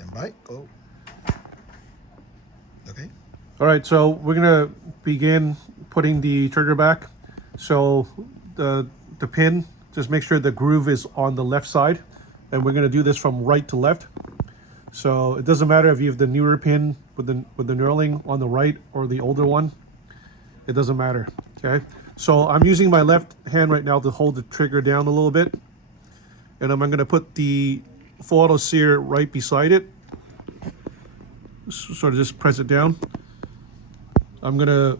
Stand by. Go. Okay. All right, so we're gonna begin putting the trigger back. So the pin, just make sure the groove is on the left side, and we're gonna do this from right to left. So it doesn't matter if you have the newer pin with the knurling on the right or the older one. It doesn't matter. Okay. So I'm using my left hand right now to hold the trigger down a little bit, and I'm gonna put the full auto sear right beside it. Sort of just press it down. I'm gonna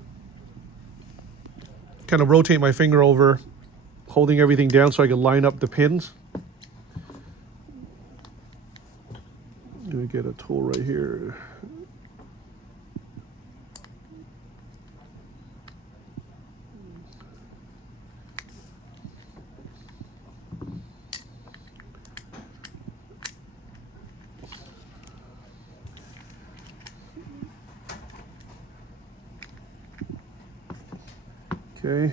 kind of rotate my finger over, holding everything down so I can line up the pins. I'm gonna get a tool right here. Okay.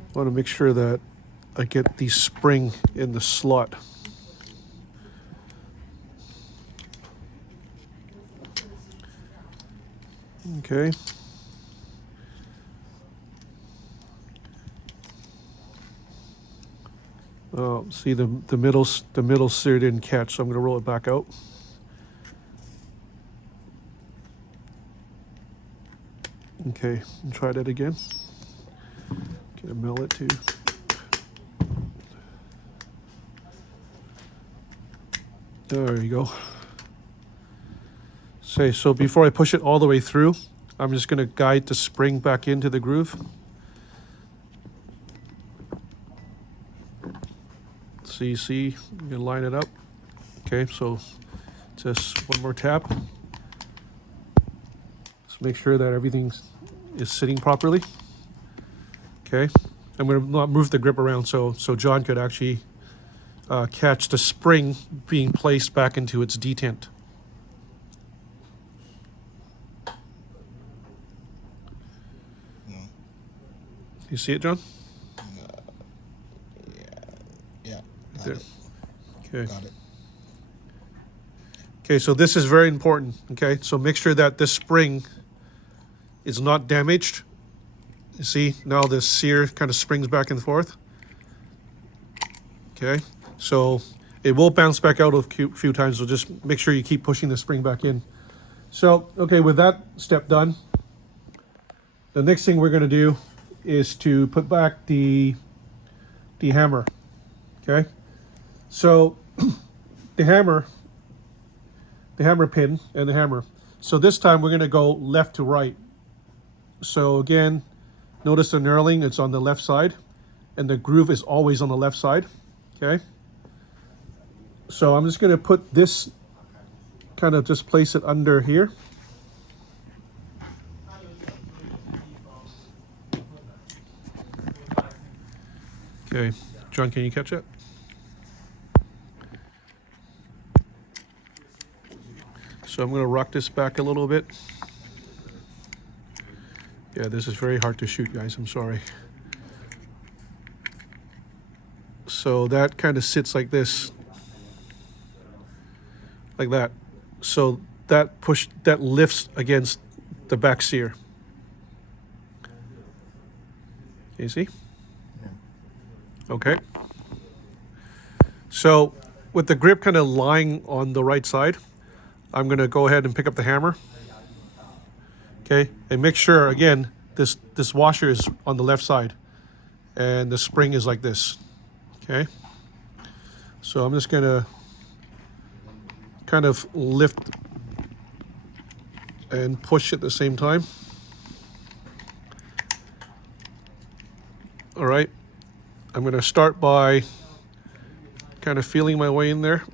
I want to make sure that I get the spring in the slot. Okay. See the middle sear didn't catch, so I'm going to roll it back out. Okay, and try that again. Get a mallet too. There you go. So before I push it all the way through, I'm just going to guide the spring back into the groove. See, you can line it up. Okay, so just one more tap. Just make sure that everything is sitting properly. Okay, I'm going to not move the grip around so John could actually catch the spring being placed back into its detent. You see it, John? Yeah. There. Okay. Got it. Okay, so this is very important. Okay, so make sure that this spring is not damaged. You see, now the sear kind of springs back and forth. Okay, so it will bounce back out a few times, so just make sure you keep pushing the spring back in. So, okay, with that step done, the next thing we're going to do is to put back the hammer. Okay, so the hammer pin and the hammer. So this time we're going to go left to right. So again, notice the knurling, it's on the left side, and the groove is always on the left side. Okay, so I'm just going to put this, kind of just place it under here. Okay, John, can you catch it? So I'm going to rock this back a little bit. Yeah, this is very hard to shoot, guys. I'm sorry. So that kind of sits like this. Like that. So that lifts against the back sear. Can you see? Okay. So with the grip kind of lying on the right side, I'm going to go ahead and pick up the hammer. Okay, and make sure again this washer is on the left side and the spring is like this. Okay, so I'm just going to kind of lift and push at the same time. All right, I'm going to start by kind of feeling my way in there,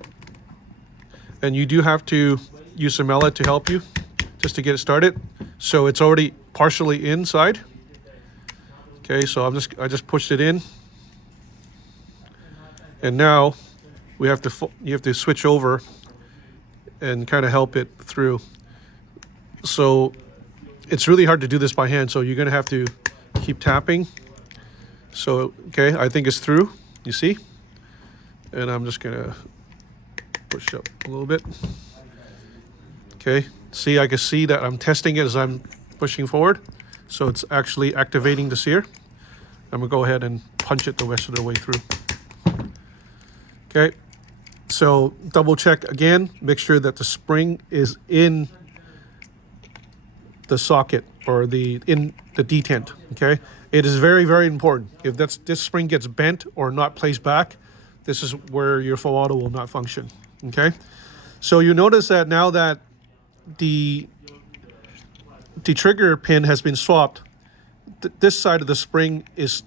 and you do have to use a mallet to help you just to get it started. So it's already partially inside. Okay, so I just pushed it in, and now you have to switch over and kind of help it through. So it's really hard to do this by hand, so you're gonna have to keep tapping. So, okay, I think it's through, you see? And I'm just gonna push up a little bit. Okay, see, I can see that I'm testing it as I'm pushing forward. So it's actually activating the sear. I'm gonna go ahead and punch it the rest of the way through. Okay, so double check again, make sure that the spring is in the socket or in the detent, okay? It is very, very important. If this spring gets bent or not placed back, this is where your full auto will not function, okay? So you notice that now that the trigger pin has been swapped, this side of the spring is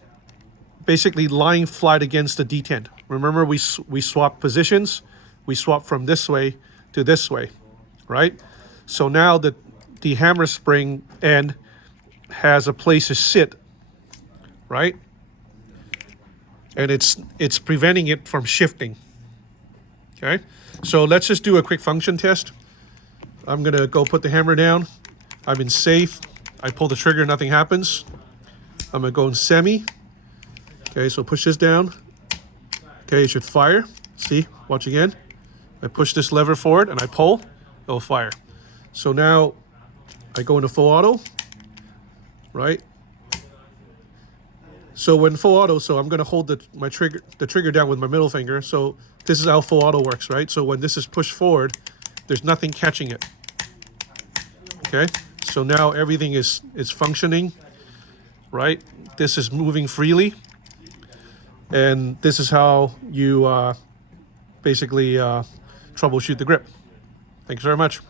basically lying flat against the detent. Remember, we swapped positions. We swapped from this way to this way, right? So now the hammer spring end has a place to sit, right? And it's preventing it from shifting, okay? So let's just do a quick function test. I'm gonna go put the hammer down. I'm in safe. I pull the trigger, nothing happens. I'm gonna go in semi. Okay, so push this down. Okay, it should fire. See, watch again. I push this lever forward and I pull, it'll fire. So now I go into full auto, right? So when full auto, so I'm gonna hold the trigger down with my middle finger. So this is how full auto works, right? So when this is pushed forward, there's nothing catching it. Okay, so now everything is functioning, right? This is moving freely. And this is how you basically troubleshoot the grip. Thanks very much.